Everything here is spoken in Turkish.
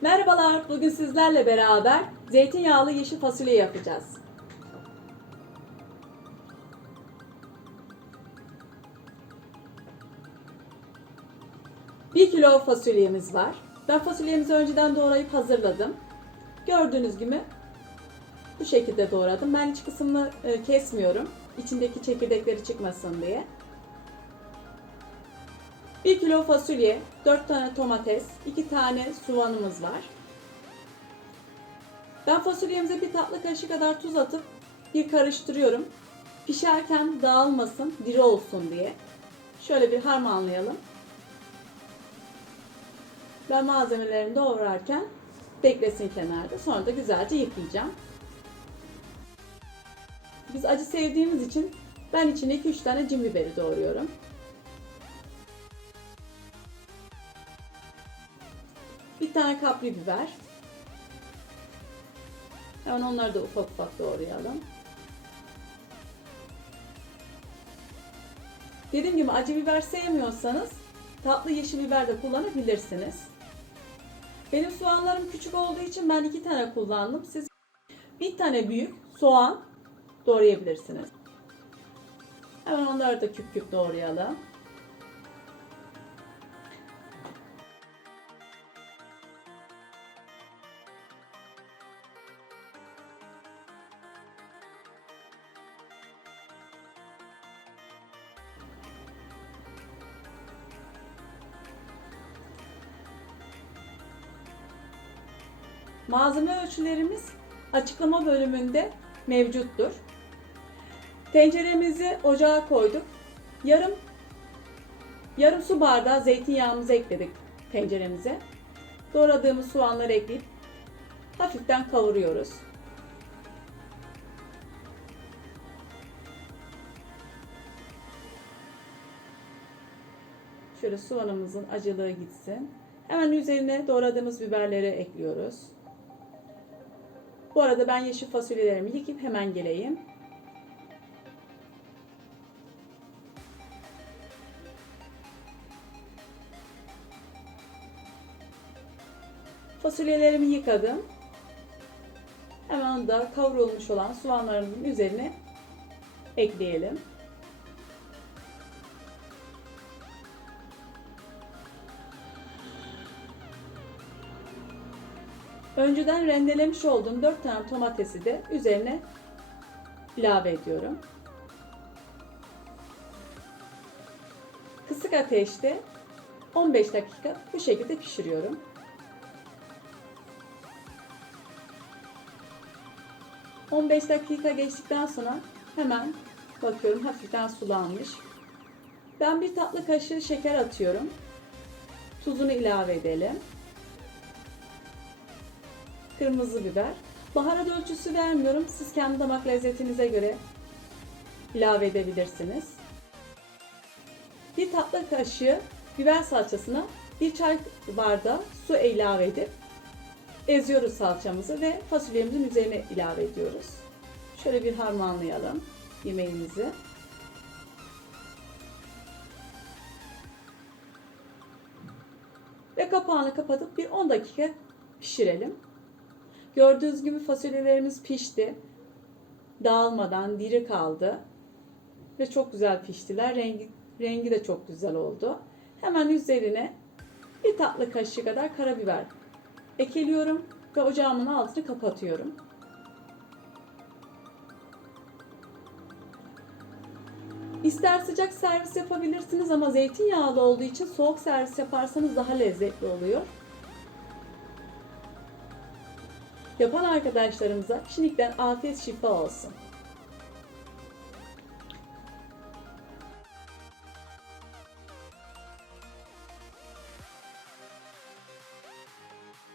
Merhabalar, bugün sizlerle beraber zeytinyağlı yeşil fasulye yapacağız. Bir kilo fasulyemiz var. Ben fasulyemizi önceden doğrayıp hazırladım. Gördüğünüz gibi bu şekilde doğradım. Ben iç kısmını e, kesmiyorum. İçindeki çekirdekleri çıkmasın diye. 1 kilo fasulye, 4 tane domates, 2 tane soğanımız var. Ben fasulyemize bir tatlı kaşığı kadar tuz atıp bir karıştırıyorum. Pişerken dağılmasın, diri olsun diye. Şöyle bir harmanlayalım. Ben malzemelerini doğrarken beklesin kenarda. Sonra da güzelce yıkayacağım. Biz acı sevdiğimiz için ben içine 2-3 tane cin biberi doğruyorum. Bir tane kapri biber. Hemen onları da ufak ufak doğrayalım. Dediğim gibi acı biber sevmiyorsanız tatlı yeşil biber de kullanabilirsiniz. Benim soğanlarım küçük olduğu için ben iki tane kullandım. Siz bir tane büyük soğan doğrayabilirsiniz. Hemen onları da küp küp doğrayalım. Malzeme ölçülerimiz açıklama bölümünde mevcuttur. Tenceremizi ocağa koyduk. Yarım yarım su bardağı zeytinyağımızı ekledik tenceremize. Doğradığımız soğanları ekleyip hafiften kavuruyoruz. Şöyle soğanımızın acılığı gitsin. Hemen üzerine doğradığımız biberleri ekliyoruz. Bu arada ben yeşil fasulyelerimi yıkayıp hemen geleyim. Fasulyelerimi yıkadım. Hemen da kavrulmuş olan soğanlarımızın üzerine ekleyelim. Önceden rendelemiş olduğum 4 tane domatesi de üzerine ilave ediyorum. Kısık ateşte 15 dakika bu şekilde pişiriyorum. ...15 dakika geçtikten sonra hemen bakıyorum hafiften sulanmış. Ben bir tatlı kaşığı şeker atıyorum. Tuzunu ilave edelim kırmızı biber. Baharat ölçüsü vermiyorum. Siz kendi damak lezzetinize göre ilave edebilirsiniz. Bir tatlı kaşığı biber salçasına bir çay bardağı su ilave edip eziyoruz salçamızı ve fasulyemizin üzerine ilave ediyoruz. Şöyle bir harmanlayalım yemeğimizi. Ve kapağını kapatıp bir 10 dakika pişirelim. Gördüğünüz gibi fasulyelerimiz pişti. Dağılmadan diri kaldı. Ve çok güzel piştiler. Rengi, rengi de çok güzel oldu. Hemen üzerine bir tatlı kaşığı kadar karabiber ekeliyorum ve ocağımın altını kapatıyorum. İster sıcak servis yapabilirsiniz ama zeytinyağlı olduğu için soğuk servis yaparsanız daha lezzetli oluyor. Yapan arkadaşlarımıza şimdiden afiyet şifa olsun.